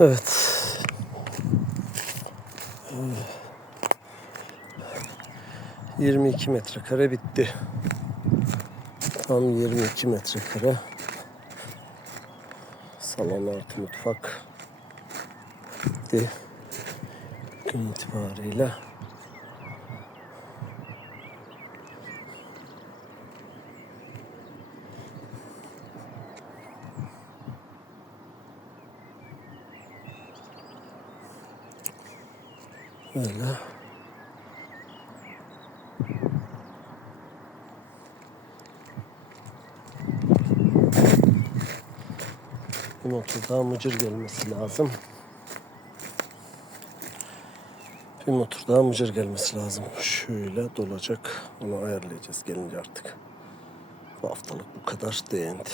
Evet. Ee, 22 metrekare bitti. Tam 22 metrekare. Salon artı mutfak bitti. Gün itibariyle. Öyle. Bir motor daha mıcır gelmesi lazım. Bir motor daha mıcır gelmesi lazım. Şöyle dolacak. Onu ayarlayacağız gelince artık. Bu haftalık bu kadar. End.